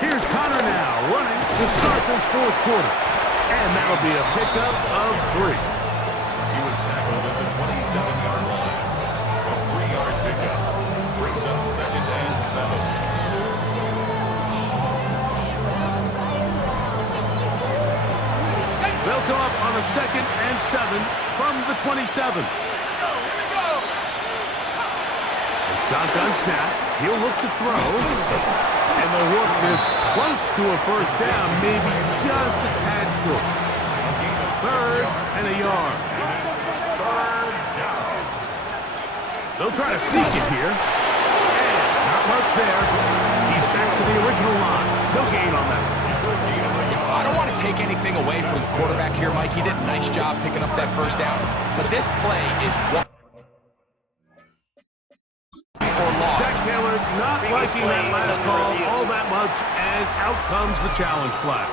Here's Connor now, running to start this fourth quarter. And that'll be a pickup of 3. He was tackled at the 27-yard line. A 3-yard pickup brings up 2nd and 7. They'll come up on a 2nd and 7 from the 27. A shotgun snap. He'll look to throw. And they'll work this close to a first down, maybe just a tad short. 3rd and a yard. They'll try to sneak it here. And not much there. He's back to the original line. No gain on that. I don't want to take anything away from the quarterback here, Mike. He did a nice job picking up that first down. But this play is what or lost. Zach Taylor not liking that last call all that much, and out comes the challenge flag.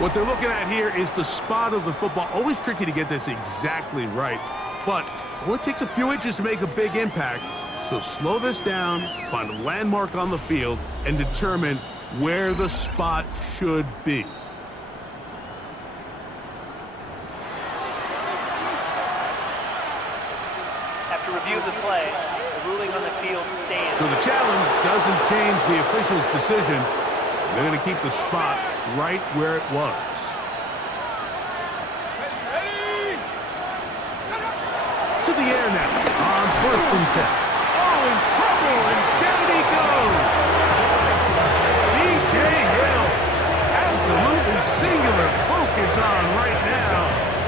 What they're looking at here is the spot of the football. Always tricky to get this exactly right, but it only takes a few inches to make a big impact. So slow this down, find a landmark on the field, and determine where the spot should be. After review of the play, the ruling on the field stands. So the challenge doesn't change the official's decision. They're going to keep the spot right where it was. To the air now on 1st and 10. Oh, in trouble, and down he goes. B.J. Hill, absolutely singular focus on right now.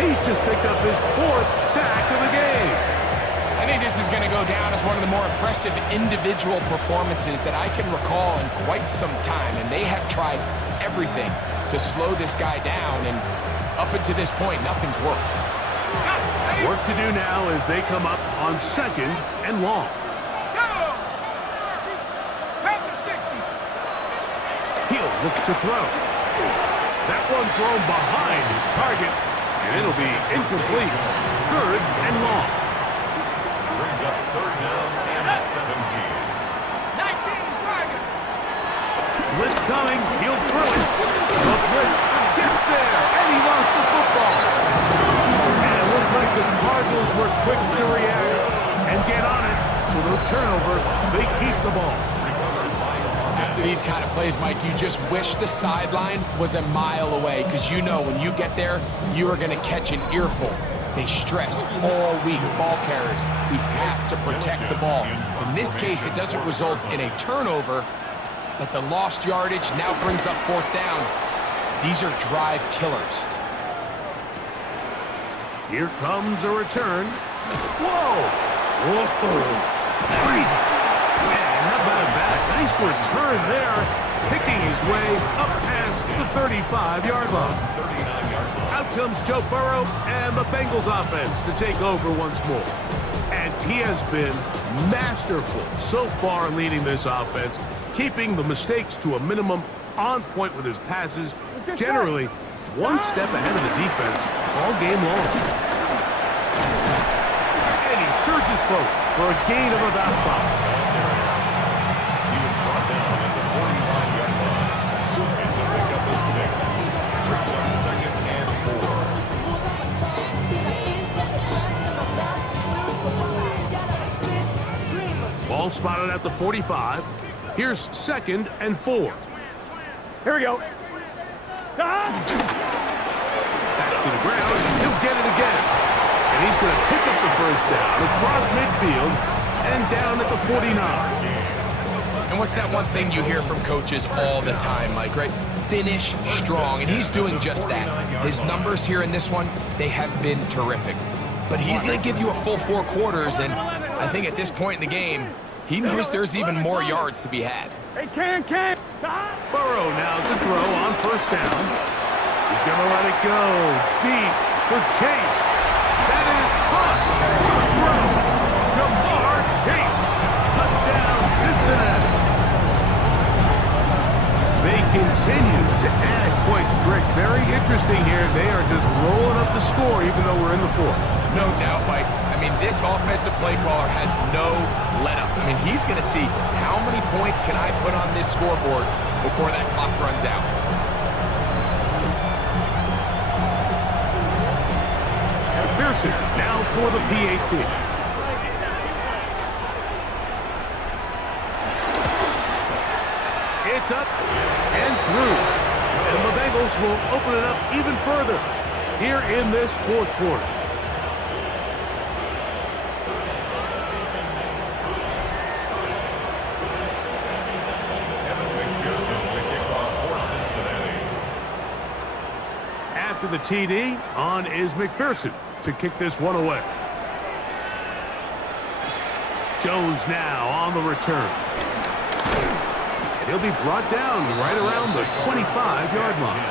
He's just picked up his 4th sack of the game. I think this is going to go down as one of the more impressive individual performances that I can recall in quite some time. And they have tried everything to slow this guy down. And up until this point, nothing's worked. Work to do now as they come up on 2nd and long. He'll look to throw. That one thrown behind his target, and it'll be incomplete. 3rd and long. Brings up 3rd down and 17. Blitz coming. He'll throw it. The blitz gets there, and he lost the football. And it looked like the Cardinals were quick to react and get on it. So no turnover. They keep the ball. After these kind of plays, Mike, you just wish the sideline was a mile away, because you know when you get there, you are going to catch an earful. They stress all week, ball carriers. We have to protect the ball. In this case, it doesn't result in a turnover, but the lost yardage now brings up 4th down. These are drive killers. Here comes a return. Whoa! Whoa! Crazy! Man, how about that? Nice return there, picking his way up past the 35-yard line. Out comes Joe Burrow and the Bengals offense to take over once more. And he has been masterful so far in leading this offense, keeping the mistakes to a minimum, on point with his passes, generally one step ahead of the defense all game long. And he surges forward for a gain of about 5. He was brought down at the 45-yard line. It's a pickup of 6. Brings up 2nd and 4. Ball spotted at the 45. Here's 2nd and 4. Here we go. Back to the ground. He'll get it again. And he's going to pick up the first down across midfield and down at the 49. And what's that one thing you hear from coaches all the time, Mike, right? Finish strong, and he's doing just that. His numbers here in this one, they have been terrific. But he's going to give you a full 4 quarters, and I think at this point in the game, he knows there's even more yards to be had. Hey, Can. Burrow now to throw on 1st down. He's going to let it go deep for Chase. That is caught. Throw. Jamar Chase. Touchdown, Cincinnati. They continue to add point, Greg. Very interesting here. They are just rolling up the score even though we're in the fourth. No doubt, Mike. I mean, this offensive play caller has no let-up. I mean, he's going to see how many points can I put on this scoreboard before that clock runs out. McPherson now for the PAT. It's up and through. And the Bengals will open it up even further here in this fourth quarter. After the TD, on is McPherson to kick this one away. Jones now on the return. And he'll be brought down right around the 25-yard line.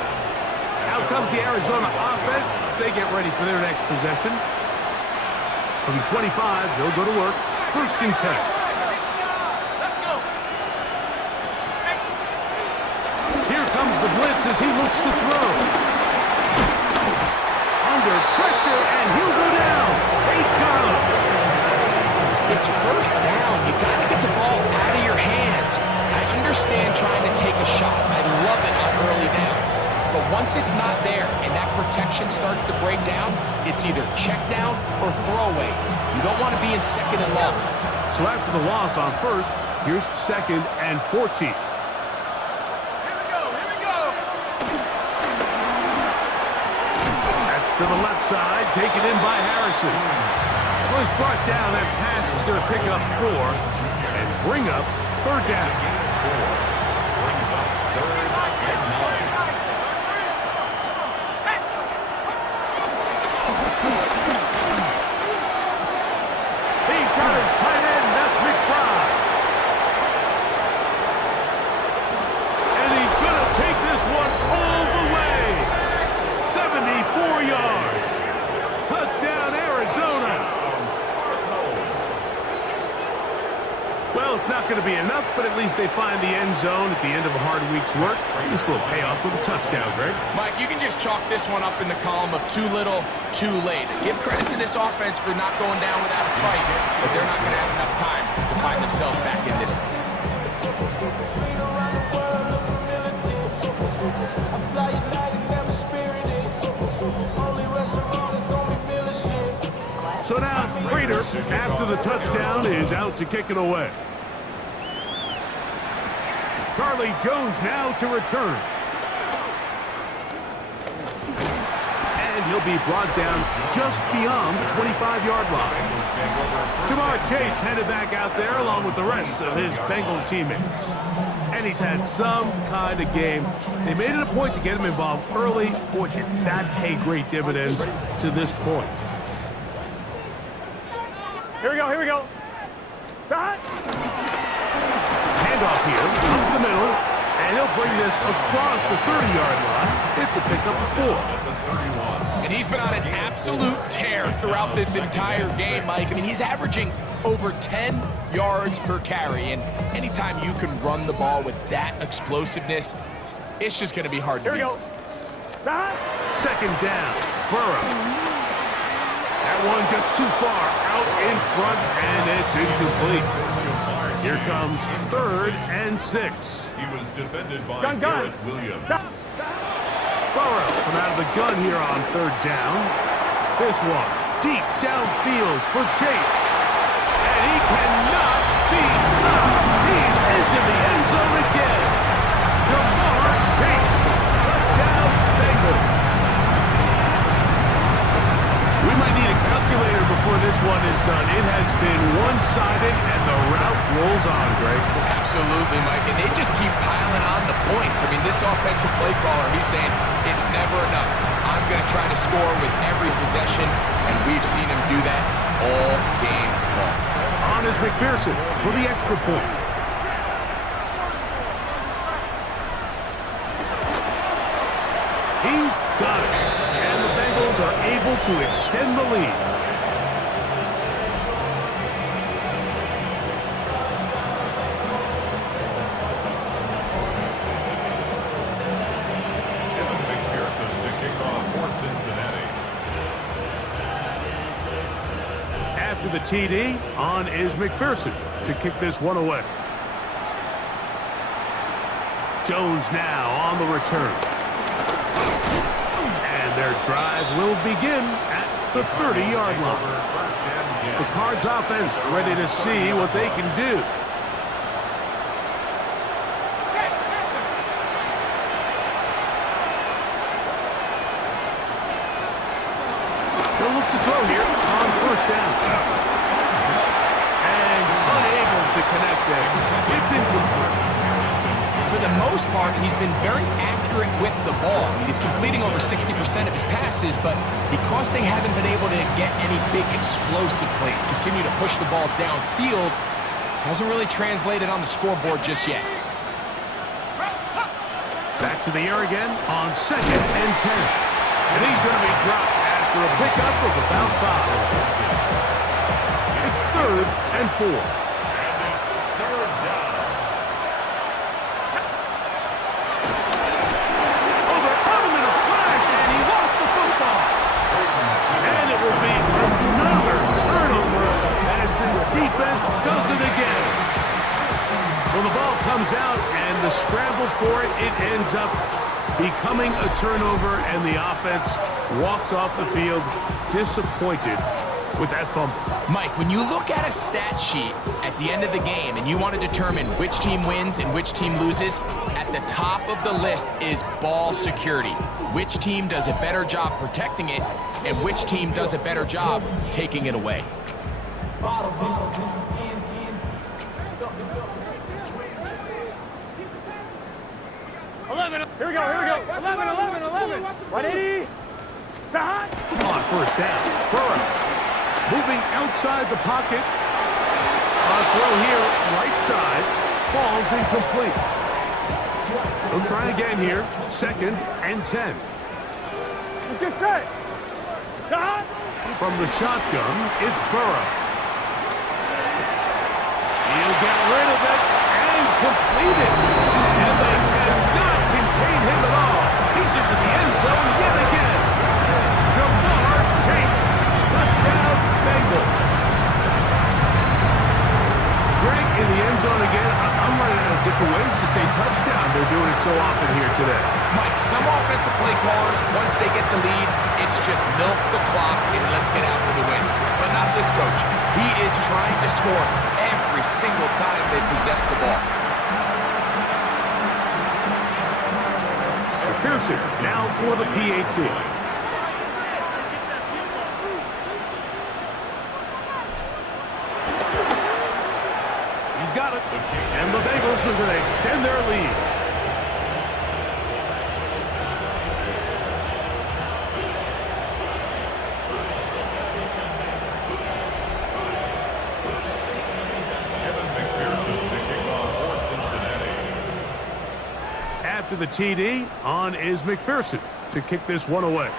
Out comes the Arizona offense. They get ready for their next possession. From the 25, they'll go to work. First and 10. Let's go. Here comes the blitz as he looks to throw. Under pressure, and he'll go down. They got him. It's first down. You got to get the ball out of your hands. I understand trying to take a shot. I love it on early downs. But once it's not there and that protection starts to break down, it's either check down or throwaway. You don't want to be in second and long. So after the loss on first, here's second and 14. To the left side, taken in by Harrison. Was brought down. That pass is going to pick up 4 and bring up third down. Brings up third and 9. He's got his tight end. That's McBride. And he's going to take this one all the way. 74 yards. Touchdown, Arizona. Well, it's not going to be enough, but at least they find the end zone at the end of a hard week's work. This will pay off with a touchdown, Greg. Mike, you can just chalk this one up in the column of too little, too late. Give credit to this offense for not going down without a fight, but they're not going to have enough time to find themselves back in this. So now, Prater, after the touchdown, is out to kick it away. Charlie Jones now to return. And he'll be brought down just beyond the 25-yard line. Jamar Chase headed back out there along with the rest of his Bengal teammates. And he's had some kind of game. They made it a point to get him involved early. Boy, did that pay great dividends to this point. Here we go. Shot. Handoff here, up the middle, and he'll bring this across the 30-yard line. It's a pickup of 4. And he's been on an absolute tear throughout this entire game, Mike. I mean, he's averaging over 10 yards per carry, and anytime you can run the ball with that explosiveness, it's just going to be hard to beat. Here we go. Shot. Second down, Burrow. That one just too far out in front, and it's incomplete. Here comes third and 6. He was defended by Gun. Garrett Williams. Burrow from out of the gun here on third down. This one deep downfield for Chase. And he cannot be stopped. He's into the end zone again. Jamar Chase. Touchdown, Bengals. We might need a calculator before this one is done. It has been one-sided, and the route rolls on, Greg. Absolutely, Mike. And they just keep piling on the points. I mean, this offensive play caller, he's saying it's never enough. I'm going to try to score with every possession, and we've seen him do that all game long. On is McPherson for the extra point. He's got it. And the Bengals are able to extend the lead. After the TD, on is McPherson to kick this one away. Jones now on the return. And their drive will begin at the 30-yard line. The Cards offense ready to see what they can do. They'll look to throw here on first down. And unable to connect there. It's incomplete. For the most part, he's been very accurate with the ball. I mean, he's completing over 60% of his passes, but because they haven't been able to get any big explosive plays, continue to push the ball downfield, hasn't really translated on the scoreboard just yet. Back to the air again on 2nd and 10. And he's going to be dropped after a pickup of about 5. It's 3rd and 4. Does it again. Well, the ball comes out, and the scramble for it, it ends up becoming a turnover, and the offense walks off the field disappointed with that fumble. Mike, when you look at a stat sheet at the end of the game and you want to determine which team wins and which team loses, at the top of the list is ball security. Which team does a better job protecting it, and which team does a better job taking it away. Here we go. 11. 180. On first down, Burrow moving outside the pocket. On throw here, right side, falls incomplete. They'll try again here, 2nd and 10. Let's get set. From the shotgun, it's Burrow. He'll get rid of it and complete it. And they cannot contain him at all. He's into the end zone yet again. Jamar Chase. Touchdown, Bengals. Greg in the end zone again. I'm running out of different ways to say touchdown. They're doing it so often here today. Mike, some offensive play callers, once they get the lead, it's just milk the clock and let's get out with the win. But not this coach. He is trying to score every single time they possess the ball. McPherson now for the PAT. He's got it. And the Bengals are going to extend their lead. After the TD, on is McPherson to kick this one away.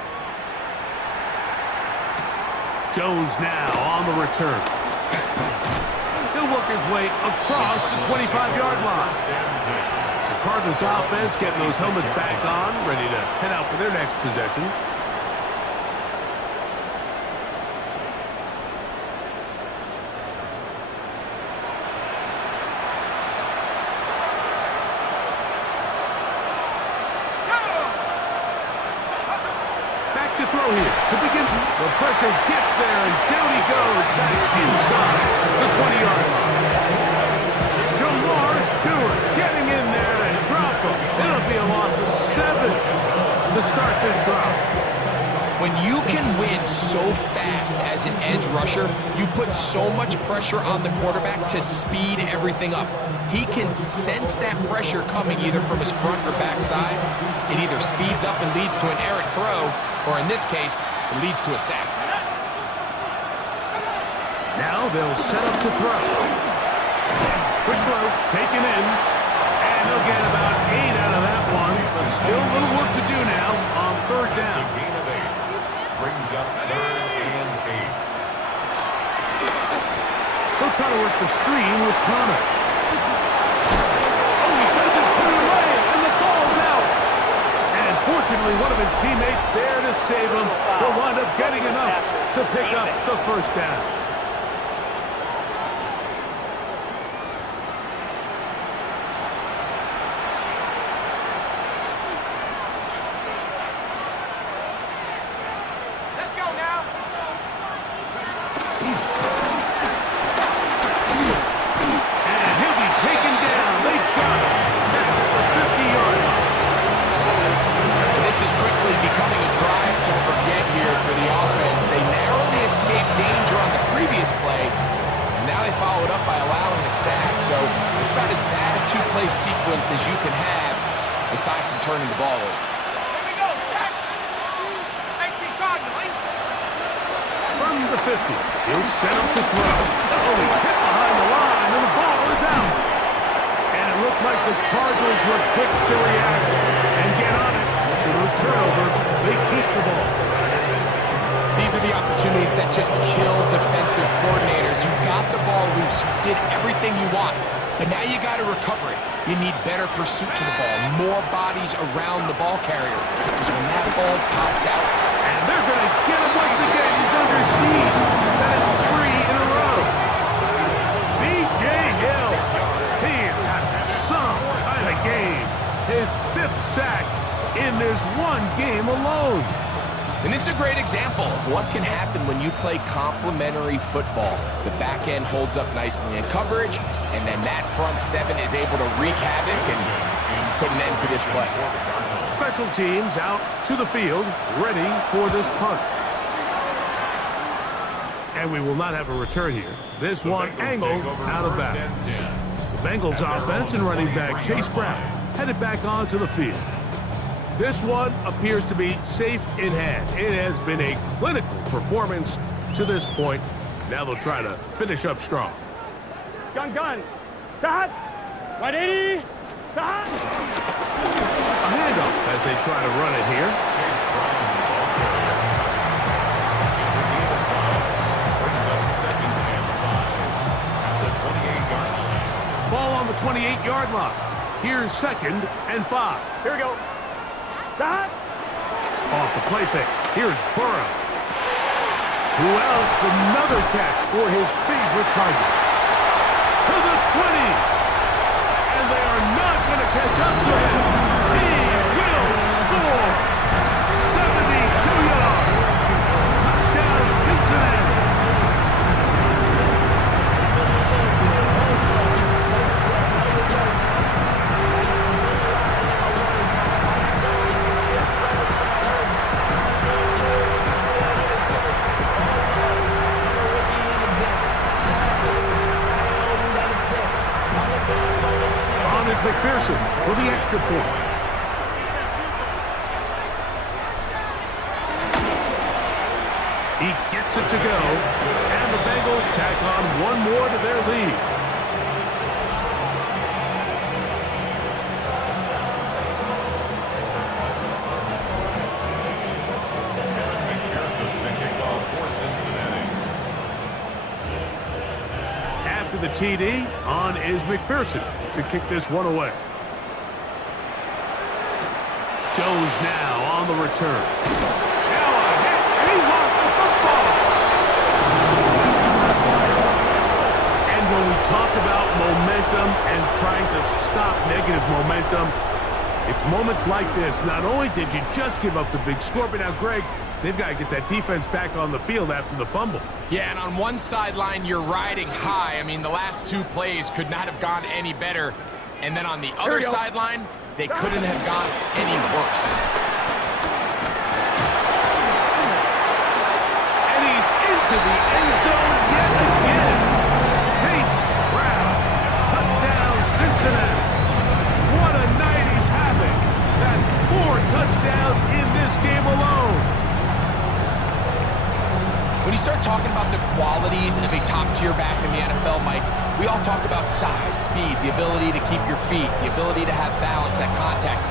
Jones now on the return. He'll work his way across the 25-yard line. The Cardinals offense getting those helmets back on, ready to head out for their next possession. To throw here to begin. The pressure gets there, and down he goes back inside the 20-yard line. Jamar Stewart getting in there and drop him. It'll be a loss of 7 to start this drive. When you can win so fast as an edge rusher, you put so much pressure on the quarterback to speed everything up. He can sense that pressure coming either from his front or back side. It either speeds up and leads to an errant throw, or in this case, it leads to a sack. Now they'll set up to throw. Quick throw, taken in, and they'll get about 8 out of that one, but still a little work to do now on third down. It's a gain of 8. Brings up 3rd and 8. They'll try to work the screen with Connor. Oh, he doesn't put it away, and the ball's out. And fortunately, one of his teammates there to save him. They'll wind up getting enough to pick up the first down. And he'll be taken down. They got him. At the 50-yard line. This is quickly becoming a drive to forget here for the offense. They narrowly escaped danger on the previous play, and now they follow it up by allowing a sack. So it's about as bad a two-play sequence as you can have, aside from turning the ball over. Here we go, sack. 19 Cardinals. From the 50, he'll set up to throw. Oh, he hit behind the line, and the ball is out. And it looked like the Cardinals were quick to react and get on it. So no turnover, they keep the ball. These are the opportunities that just kill defensive coordinators. You got the ball loose. You did everything you want. But now you got to recover it. You need better pursuit to the ball, more bodies around the ball carrier. Because when that ball pops out, And they're going to get him once again. He's under siege. That is 3 in a row. B.J. Hill. He is having some kind of game. His 5th sack in this one game alone. and this is a great example of what can happen when you play complementary football. The back end holds up nicely in coverage, and then that front 7 is able to wreak havoc and put an end to this play. Special teams out to the field, ready for this punt. And we will not have a return here. This one angled out of bounds. The Bengals offense and running back Chase Brown headed back onto the field. This one appears to be safe in hand. It has been a clinical performance to this point. Now they'll try to finish up strong. Gun. Cut. 180. Cut. A handoff as they try to run it here. Chase Brown, ball carrier. It's a gain of 5. Brings up 2nd and 5 at the 28-yard line. Ball on the 28-yard line. Here's 2nd and 5. Here we go. Cut. Off the play fake. Here's Burrow. Who else? Another catch for his favorite target. To the 20. And they are not going to catch up to him. He will score. 72 yards. Touchdown, Cincinnati. McPherson for the extra point. He gets it to go, and the Bengals tack on one more to their lead. McPherson, the kickoff for Cincinnati. After the TD, on is McPherson to kick this one away. Jones now on the return. Now a hit, and he lost the football. And when we talk about momentum and trying to stop negative momentum, it's moments like this. Not only did you just give up the big score, but now, Greg, they've got to get that defense back on the field after the fumble. Yeah, and on one sideline, you're riding high. I mean, the last 2 plays could not have gone any better. And then on the other sideline, they couldn't have gone any worse. And he's into the end zone yet again. Chase Brown, touchdown Cincinnati. What a night he's having. That's 4 touchdowns in this game alone. When you start talking about the qualities of a top-tier back in the NFL, Mike, we all talk about size, speed, the ability to keep your feet, the ability to have balance at contact.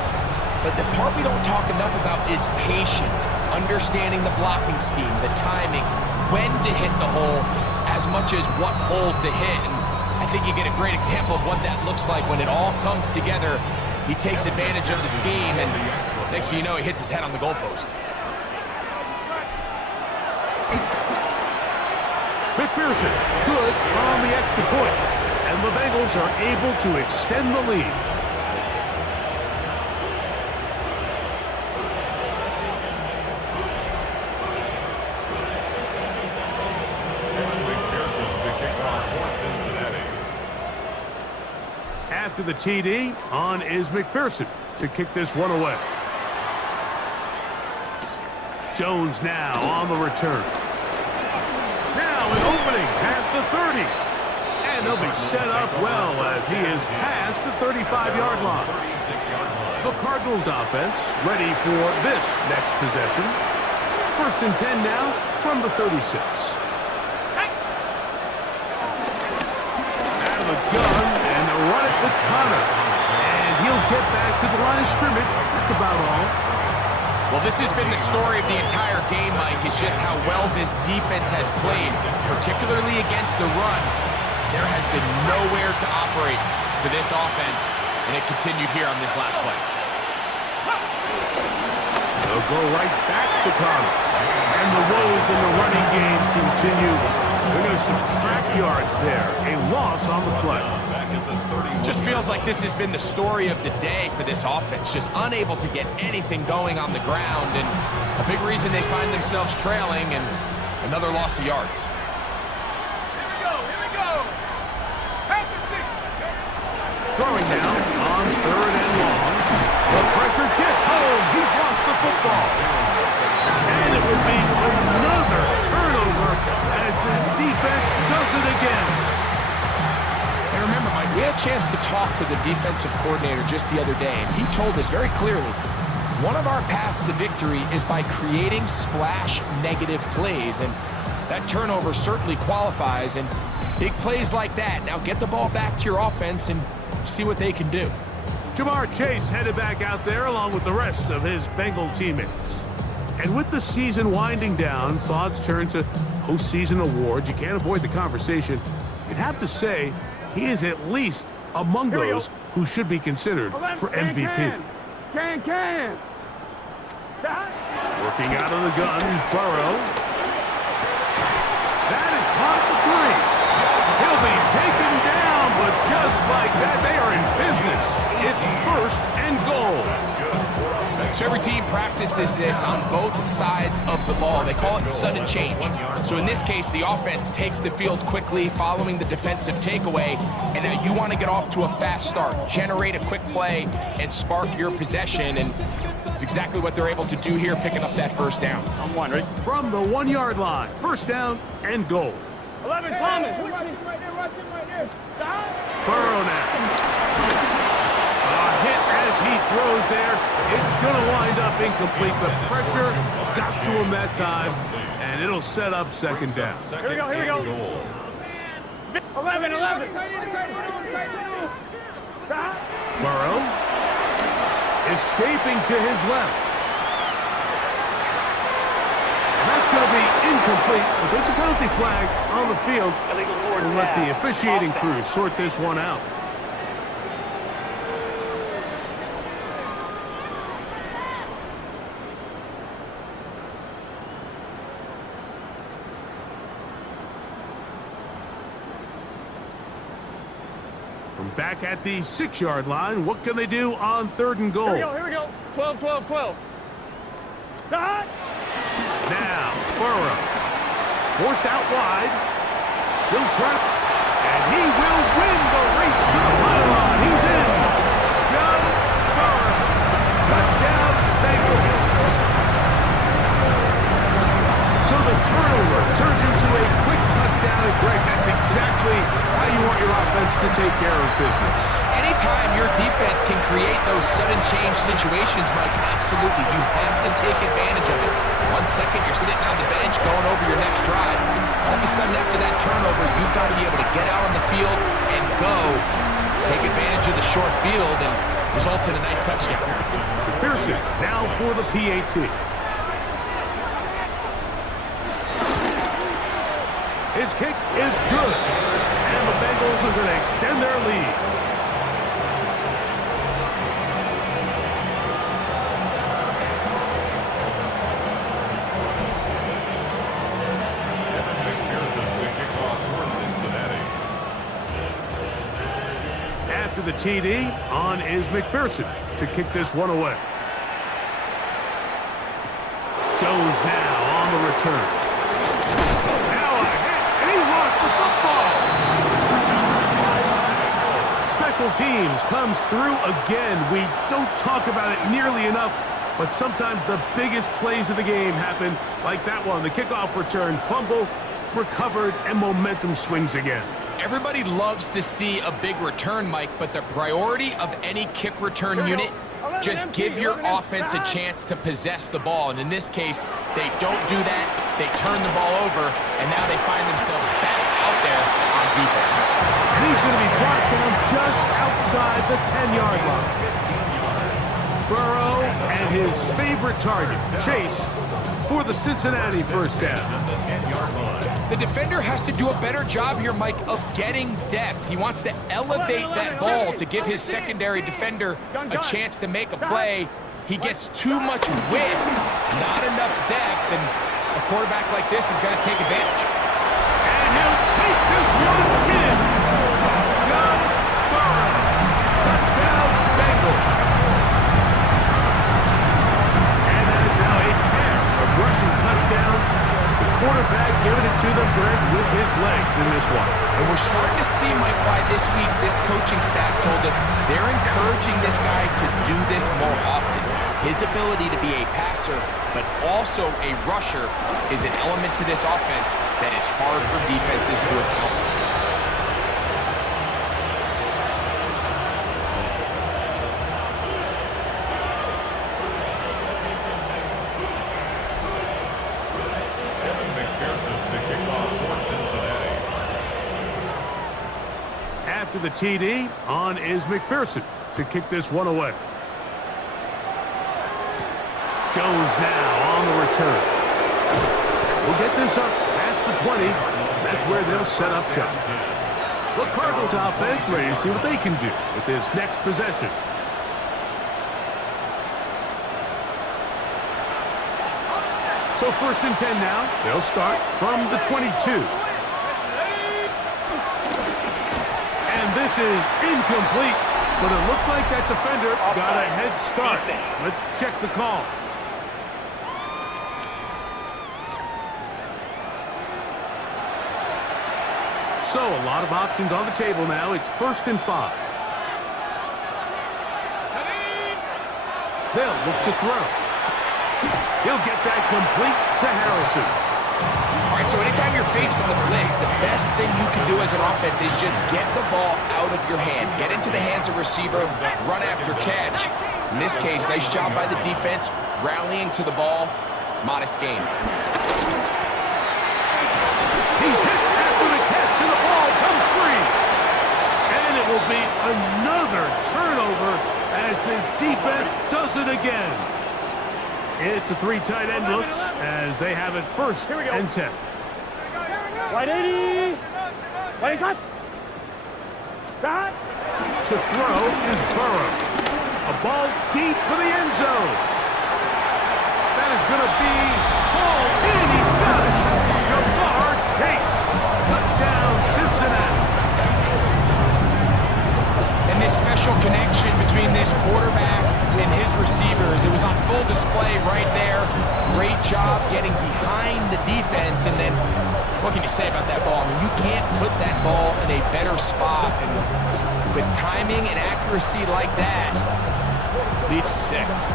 But the part we don't talk enough about is patience, understanding the blocking scheme, the timing, when to hit the hole, as much as what hole to hit. And I think you get a great example of what that looks like when it all comes together. He takes advantage of the scheme, and next thing you know, he hits his head on the goalpost. McPherson, good on the extra point. And the Bengals are able to extend the lead. After the TD, on is McPherson to kick this one away. Jones now on the return. Now an opening past the 30. And he'll be set up well as he is past the 35-yard line. The Cardinals offense ready for this next possession. 1st and 10 now from the 36. Out of the gun, and they'll run it with Connor. And he'll get back to the line of scrimmage. That's about all. Well, this has been the story of the entire game, Mike, is just how well this defense has played, particularly against the run. There has been nowhere to operate for this offense, and it continued here on this last play. They'll go right back to Connor. And the woes in the running game continue. They're going to subtract yards there. A loss on the play. Just feels like this has been the story of the day for this offense. Just unable to get anything going on the ground. And a big reason they find themselves trailing and another loss of yards. Throwing now on 3rd and long. The pressure gets home. He's lost the football. And it will be another turnover as this defense does it again. And remember, Mike, we had a chance to talk to the defensive coordinator just the other day, and he told us very clearly, one of our paths to victory is by creating splash negative plays, and that turnover certainly qualifies, and big plays like that. Now get the ball back to your offense and see what they can do. Jamar Chase headed back out there along with the rest of his Bengal teammates. And with the season winding down, thoughts turn to postseason awards. You can't avoid the conversation. You'd have to say he is at least among those who should be considered for MVP. Can. Working out of the gun, Burrow. That is caught at the 3. He'll be taken down, but just like that, they are in business. It's 1st and goal. So every team practices this on both sides of the ball. They call it sudden change. So in this case, the offense takes the field quickly following the defensive takeaway, and now you want to get off to a fast start, generate a quick play, and spark your possession, and it's exactly what they're able to do here, picking up that 1st down. On 1, right? From the 1-yard line, 1st down and goal. 11, Thomas. Burrow now. A hit as he throws there. It's going to wind up incomplete. The pressure got to him that time, and it'll set up 2nd down. Here we go. 11. Burrow escaping to his left. And that's going to be incomplete, but there's a penalty flag on the field. Illegal forward We'll let the pass. officiating crew sort this one out. From back at the 6-yard line, what can they do on 3rd and goal? Here we go. 12. Dot. Now, Burrow. Forced out wide. He'll try. And he will win the race to the pylon. He's in. John Burrow. Touchdown, Bengals. So the turnover turns into a quick touchdown. And Greg, that's exactly how you want your offense to take care of business. Anytime your defense can create those sudden change situations, Mike, absolutely, you have to take advantage of it. 1 second, you're sitting on the bench going over your next drive. All of a sudden, after that turnover, you've got to be able to get out on the field and go. Take advantage of the short field, and results in a nice touchdown. McPherson now for the PAT. His kick is good, and the Bengals are going to extend their lead. After the TD, on is McPherson to kick this one away. Jones now on the return. Special teams comes through again. We don't talk about it nearly enough, but sometimes the biggest plays of the game happen like that one. The kickoff return, fumble, recovered, and momentum swings again. Everybody loves to see a big return, Mike, but the priority of any kick return unit, just give your offense a chance to possess the ball. And in this case, they don't do that. They turn the ball over, and now they find themselves back out there on defense. And he's going to be brought down just outside the 10-yard line. Burrow and his favorite target, Chase, for the Cincinnati first down. The defender has to do a better job here, Mike, of getting depth. He wants to elevate that ball to give his secondary defender a chance to make a play. He gets too much width, not enough depth, and a quarterback like this is going to take advantage. And he'll take this one in. Joe Burrow. Touchdown, Bengals. And that is now a pair of rushing touchdowns. The quarterback giving it to the Bird with his legs in this one. And we're starting to see, Mike, why this week this coaching staff told us they're encouraging this guy to do this more often. His ability to be a passer, but also a rusher, is an element to this offense that is hard for defenses to account for. After the TD, on is McPherson to kick this one away. Jones now on the return. We'll get this up past the 20. That's where they'll set up shop. The Cardinals offense ready to see what they can do with this next possession. So 1st and 10 now. They'll start from the 22. And this is incomplete, but it looked like that defender got a head start. Let's check the call. So a lot of options on the table now. It's 1st and 5. They'll look to throw. He'll get that complete to Harrison. All right, so anytime you're facing the blitz, the best thing you can do as an offense is just get the ball out of your hand. Get into the hands of receiver, run after catch. In this case, nice job by the defense, rallying to the ball. Modest gain. He's hit after the catch, and the ball comes free. And it will be another turnover as this defense does it again. It's a 3 tight end look as they have it 1st and 10. Right 80. Right shot. Shot. To throw is Burrow. A ball deep for the end zone. That is going to be hauled in. He's got it. Jamar Chase. Touchdown, Cincinnati. And this special connection between this quarterback and his receivers, it was on full display right there. Great job getting behind the defense, and then what can you say about that ball? I mean, you can't put that ball in a better spot, and with timing and accuracy like that, leads to 6.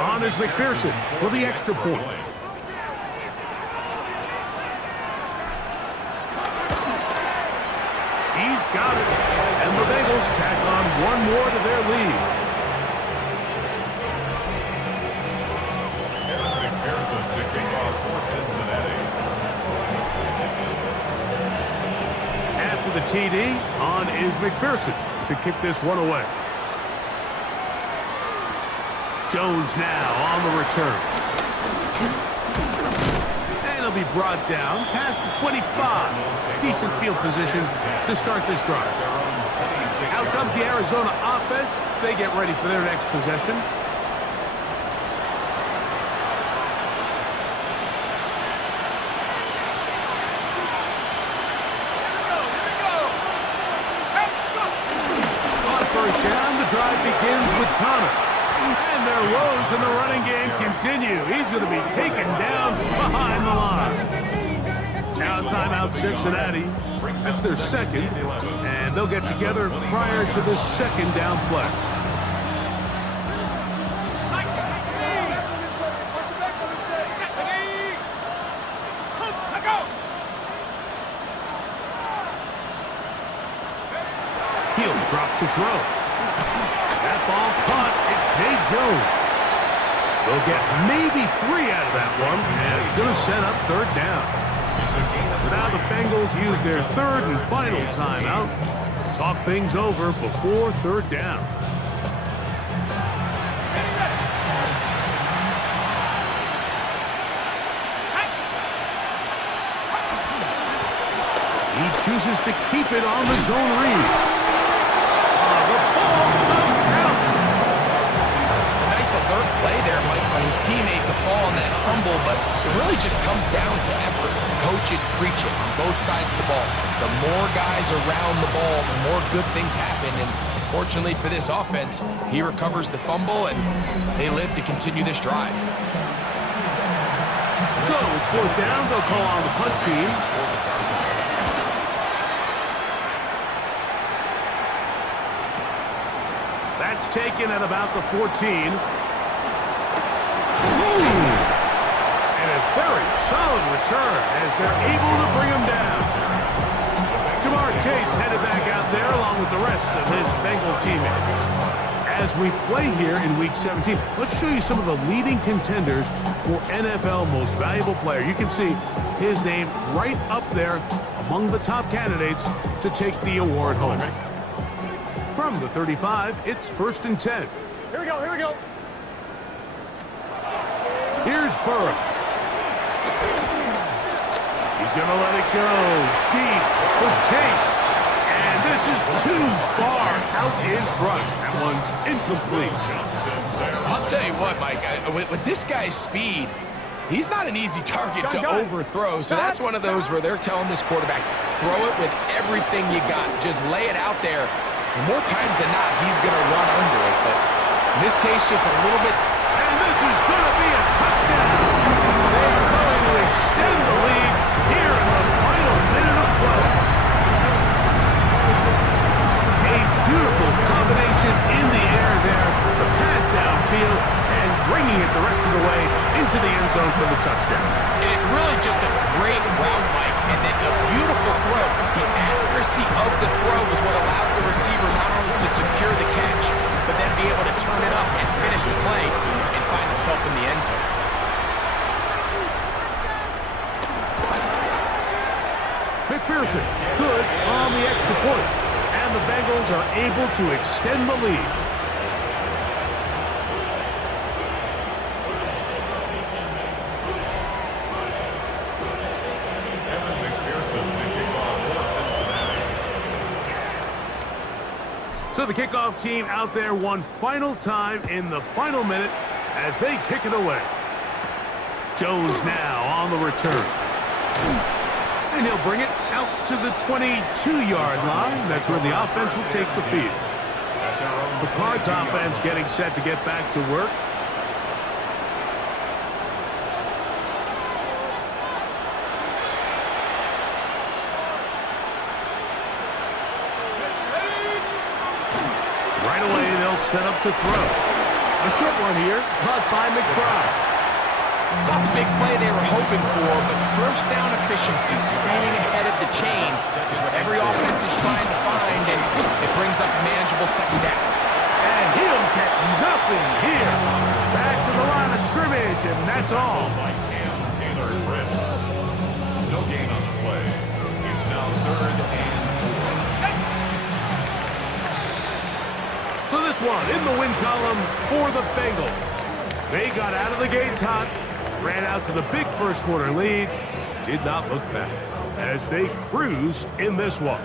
On is McPherson for the extra point. He's got it. And the Bengals tack on one more to their lead. McPherson picking off for Cincinnati. After the TD, on is McPherson to kick this one away. Jones now on the return. And he'll be brought down past the 25. Decent field position to start this drive. Out comes the Arizona offense. They get ready for their next possession. Bengals in the running game continue. He's going to be taken down behind the line. Now timeout Cincinnati. That's their second, and they'll get together prior to the second down play. He'll drop to throw. That ball caught. It's Zay Jones. They'll get maybe 3 out of that one, and it's going to set up third down. So now the Bengals use their third and final timeout. Talk things over before third down. He chooses to keep it on the zone read. The ball comes out. Nice alert play there, Mike, by his teammate to fall on that fumble, but it really just comes down to effort. Coaches preach it on both sides of the ball. The more guys around the ball, the more good things happen, and fortunately for this offense, he recovers the fumble, and they live to continue this drive. So it's fourth down. They'll call on the punt team. That's taken at about the 14. And a very solid return as they're able to bring him down. Jamar Chase headed back out there along with the rest of his Bengal teammates. As we play here in Week 17, let's show you some of the leading contenders for NFL Most Valuable Player. You can see his name right up there among the top candidates to take the award home. From the 35, it's 1st and 10. Here we go, here we go. Here's Burrow. He's going to let it go deep for Chase. And this is too far out in front. That one's incomplete. I'll tell you what, Mike, with this guy's speed, he's not an easy target to overthrow. So that's one of those where they're telling this quarterback, throw it with everything you got. Just lay it out there. And more times than not, he's going to run under it. But in this case, just a little bit. And this is going to be a touchdown. They're going to extend the lead here in the final minute of play. A beautiful combination in the air there. The pass downfield and bringing it the rest of the way into the end zone for the touchdown. And it's really just a great route, Mike, and then a beautiful throw. The accuracy of the throw was what allowed the receiver not only to secure the catch, but then be able to turn it up and finish the play and find himself in the end zone. McPherson, good on the extra point. And the Bengals are able to extend the lead. So the kickoff team out there one final time in the final minute as they kick it away. Jones now on the return. And he'll bring it out to the 22-yard line. That's where the offense will take the field. The Cards offense getting set to get back to work. Right away, they'll set up to throw. A short one here, caught by McBride. It's not the big play they were hoping for, but first down efficiency, staying ahead of the chains, is what every offense is trying to find, and it brings up a manageable second down. And he'll get nothing here. Back to the line of scrimmage, and that's all. By Cam Taylor Britt. No gain on the play. It's now 3rd and 4. So this one in the win column for the Bengals. They got out of the gates hot, ran out to the big first quarter lead, did not look back as they cruise in this one.